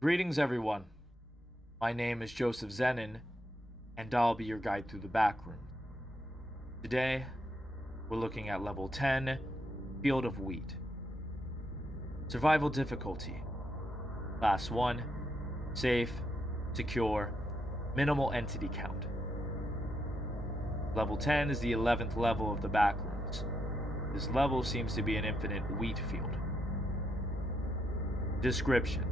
Greetings, everyone. My name is Joseph Zenin, and I'll be your guide through the Backrooms. Today, we're looking at Level 10, Field of Wheat. Survival difficulty. Class 1, Safe, Secure, Minimal Entity Count. Level 10 is the 11th level of the Backrooms. This level seems to be an infinite wheat field. Description.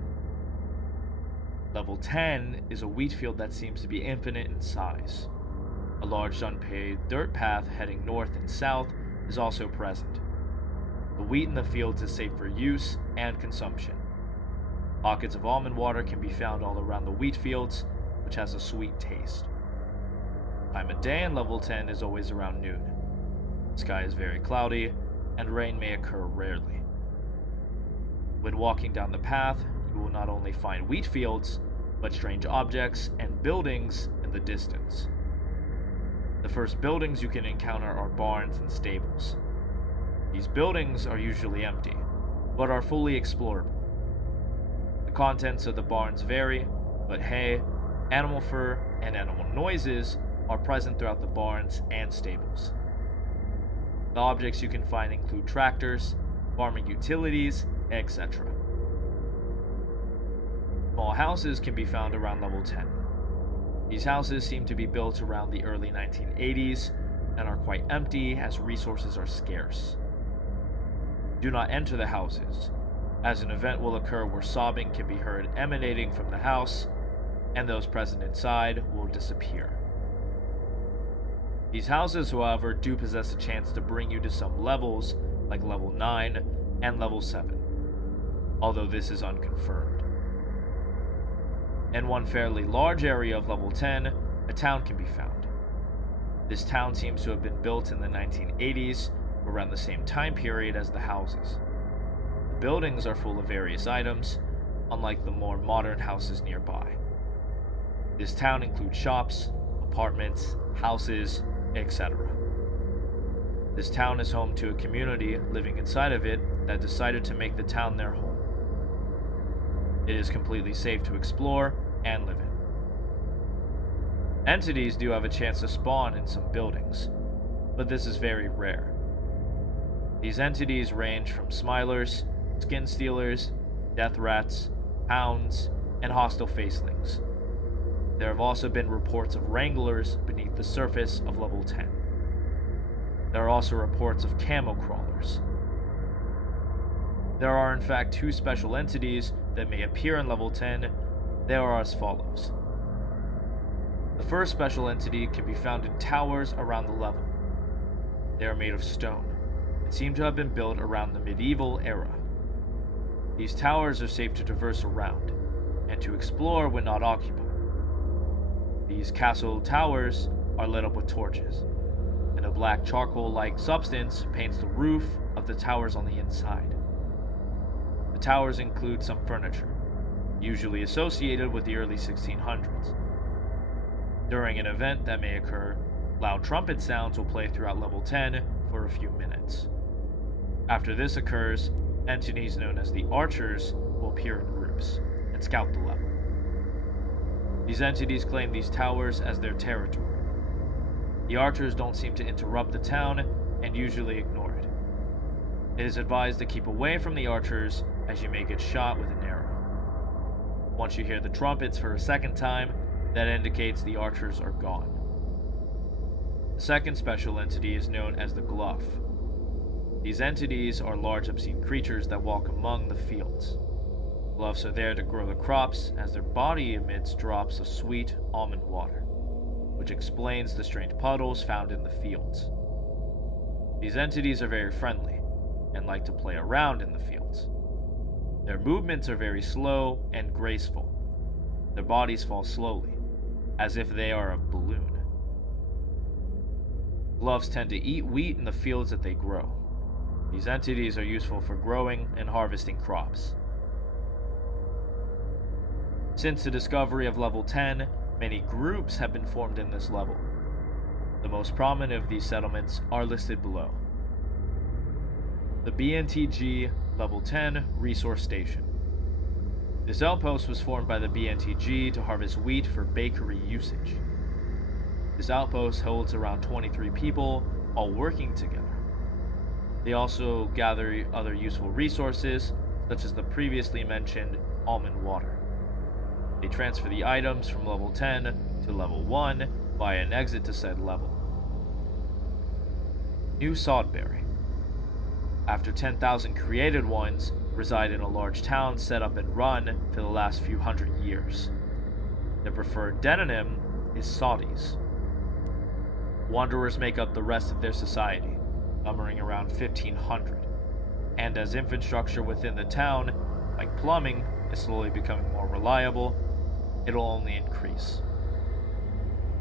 Level 10 is a wheat field that seems to be infinite in size. A large unpaved dirt path heading north and south is also present. The wheat in the fields is safe for use and consumption. Pockets of almond water can be found all around the wheat fields, which has a sweet taste. Time of day in Level 10 is always around noon. The sky is very cloudy, and rain may occur rarely. When walking down the path, you will not only find wheat fields, but strange objects and buildings in the distance. The first buildings you can encounter are barns and stables. These buildings are usually empty, but are fully explorable. The contents of the barns vary, but hay, animal fur, and animal noises are present throughout the barns and stables. The objects you can find include tractors, farming utilities, etc. Small houses can be found around Level 10. These houses seem to be built around the early 1980s and are quite empty as resources are scarce. Do not enter the houses, as an event will occur where sobbing can be heard emanating from the house, and those present inside will disappear. These houses, however, do possess a chance to bring you to some levels, like Level 9 and Level 7, although this is unconfirmed. In one fairly large area of Level 10, a town can be found. This town seems to have been built in the 1980s, around the same time period as the houses. The buildings are full of various items, unlike the more modern houses nearby. This town includes shops, apartments, houses, etc. This town is home to a community living inside of it that decided to make the town their home. It is completely safe to explore and live in. Entities do have a chance to spawn in some buildings, but this is very rare. These entities range from smilers, skin stealers, death rats, hounds, and hostile facelings. There have also been reports of wranglers beneath the surface of Level 10. There are also reports of camo crawlers. There are in fact two special entities that may appear in Level 10. They are as follows. The first special entity can be found in towers around the level. They are made of stone and seem to have been built around the medieval era. These towers are safe to traverse around and to explore when not occupied. These castle towers are lit up with torches, and a black charcoal-like substance paints the roof of the towers on the inside. The towers include some furniture, usually associated with the early 1600s. During an event that may occur, loud trumpet sounds will play throughout Level 10 for a few minutes. After this occurs, entities known as the Archers will appear in groups and scout the level. These entities claim these towers as their territory. The Archers don't seem to interrupt the town and usually ignore it. It is advised to keep away from the Archers, as you may get shot with an arrow. Once you hear the trumpets for a second time, that indicates the Archers are gone. The second special entity is known as the Gluff. These entities are large obscene creatures that walk among the fields. Gluffs are there to grow the crops, as their body emits drops of sweet almond water, which explains the strange puddles found in the fields. These entities are very friendly and like to play around in the fields. Their movements are very slow and graceful. Their bodies fall slowly, as if they are a balloon. Gluffs tend to eat wheat in the fields that they grow. These entities are useful for growing and harvesting crops. Since the discovery of Level 10, many groups have been formed in this level. The most prominent of these settlements are listed below. The BNTG Level 10 Resource Station. This outpost was formed by the BNTG to harvest wheat for bakery usage. This outpost holds around 23 people, all working together. They also gather other useful resources, such as the previously mentioned almond water. They transfer the items from level 10 to level 1 via an exit to said level. New Sodbury. After 10,000 created ones reside in a large town set up and run for the last few hundred years. The preferred demonym is Saudis. Wanderers make up the rest of their society, numbering around 1,500, and as infrastructure within the town, like plumbing, is slowly becoming more reliable, it'll only increase.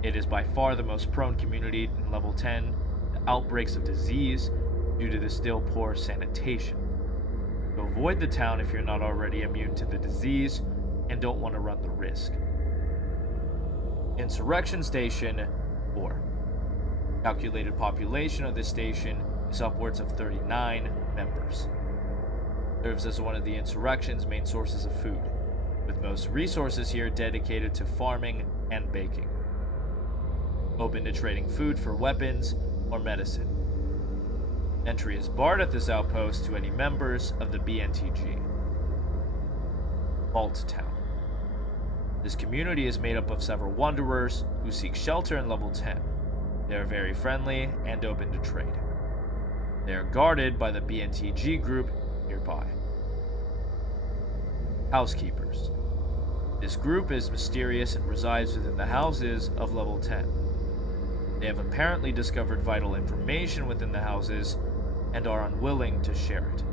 It is by far the most prone community in level 10 to outbreaks of disease due to the still poor sanitation. So avoid the town if you're not already immune to the disease and don't want to run the risk. Insurrection Station 4. Calculated population of this station is upwards of 39 members. Serves as one of the insurrection's main sources of food, with most resources here dedicated to farming and baking. Open to trading food for weapons or medicine. Entry is barred at this outpost to any members of the BNTG. Vault Town. This community is made up of several wanderers who seek shelter in level 10. They are very friendly and open to trade. They are guarded by the BNTG group nearby. Housekeepers. This group is mysterious and resides within the houses of level 10. They have apparently discovered vital information within the houses and are unwilling to share it.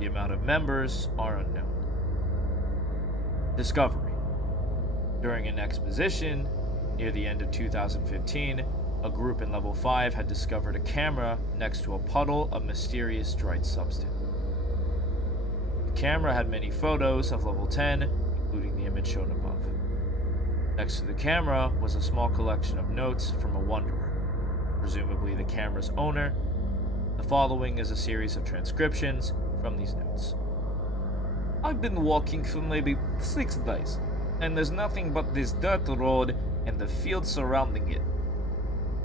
The amount of members are unknown. Discovery. During an exposition near the end of 2015, a group in level 5 had discovered a camera next to a puddle of mysterious dried substance. The camera had many photos of level 10, including the image shown above. Next to the camera was a small collection of notes from a wanderer, presumably the camera's owner. The following is a series of transcriptions from these notes. I've been walking for maybe 6 days, and there's nothing but this dirt road and the fields surrounding it.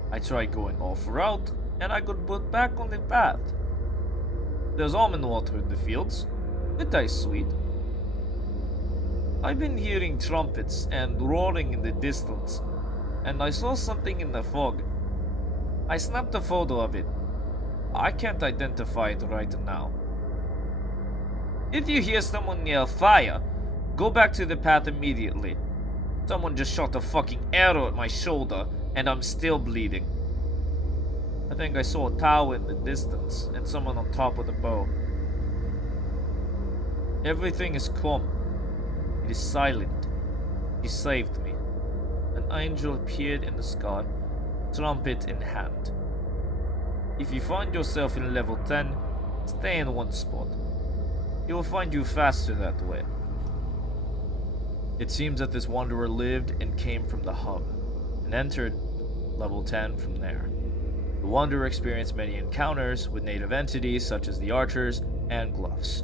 I tried going off-route, and I got put back on the path. There's almond water in the fields. It tastes sweet. I've been hearing trumpets and roaring in the distance, and I saw something in the fog. I snapped a photo of it. I can't identify it right now. If you hear someone near a fire, go back to the path immediately. Someone just shot a fucking arrow at my shoulder, and I'm still bleeding. I think I saw a tower in the distance, and someone on top with a bow. Everything is calm. It is silent. He saved me. An angel appeared in the sky, trumpet in hand. If you find yourself in level 10, stay in one spot. He will find you faster that way. It seems that this wanderer lived and came from the hub, and entered level 10 from there. The wanderer experienced many encounters with native entities such as the archers and gluffs.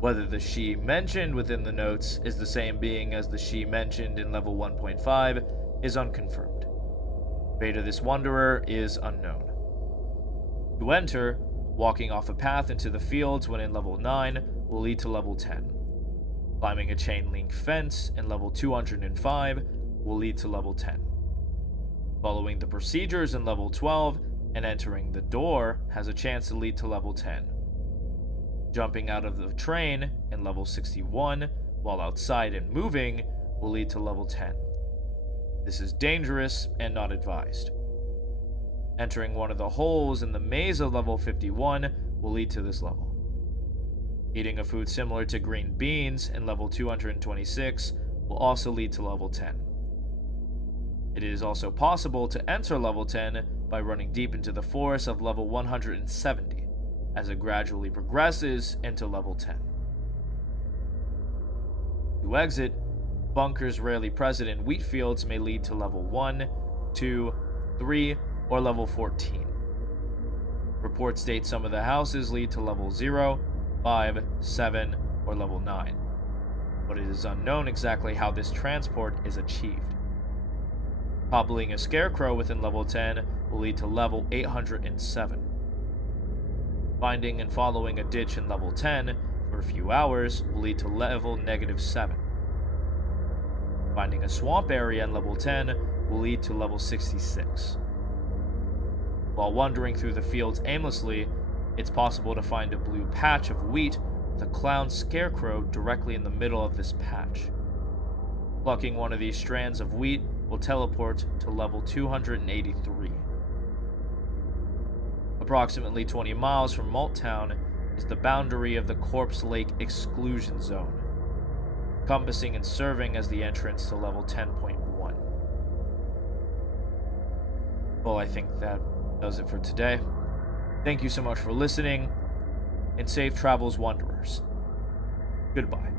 Whether the she mentioned within the notes is the same being as the she mentioned in level 1.5 is unconfirmed. Fate of this wanderer is unknown. To enter, walking off a path into the fields when in level 9 will lead to level 10. Climbing a chain link fence in level 205 will lead to level 10. Following the procedures in level 12 and entering the door has a chance to lead to level 10. Jumping out of the train in level 61 while outside and moving will lead to level 10. This is dangerous and not advised. Entering one of the holes in the maze of level 51 will lead to this level. Eating a food similar to green beans in level 226 will also lead to level 10. It is also possible to enter level 10 by running deep into the forest of level 170, as it gradually progresses into level 10. To exit, bunkers rarely present in wheat fields may lead to level 1, 2, 3, or level 14. Reports state some of the houses lead to level 0, 5, 7, or level 9. but it is unknown exactly how this transport is achieved. Toppling a scarecrow within level 10 will lead to level 807. Finding and following a ditch in level 10 for a few hours will lead to level -7. Finding a swamp area in level 10 will lead to level 66. While wandering through the fields aimlessly, it's possible to find a blue patch of wheat with a clown scarecrow directly in the middle of this patch. Plucking one of these strands of wheat will teleport to level 283. Approximately 20 miles from Malt Town is the boundary of the Corpse Lake Exclusion Zone, encompassing and serving as the entrance to level 10.1. Well, I think that does it for today. Thank you so much for listening, and safe travels, Wanderers. Goodbye.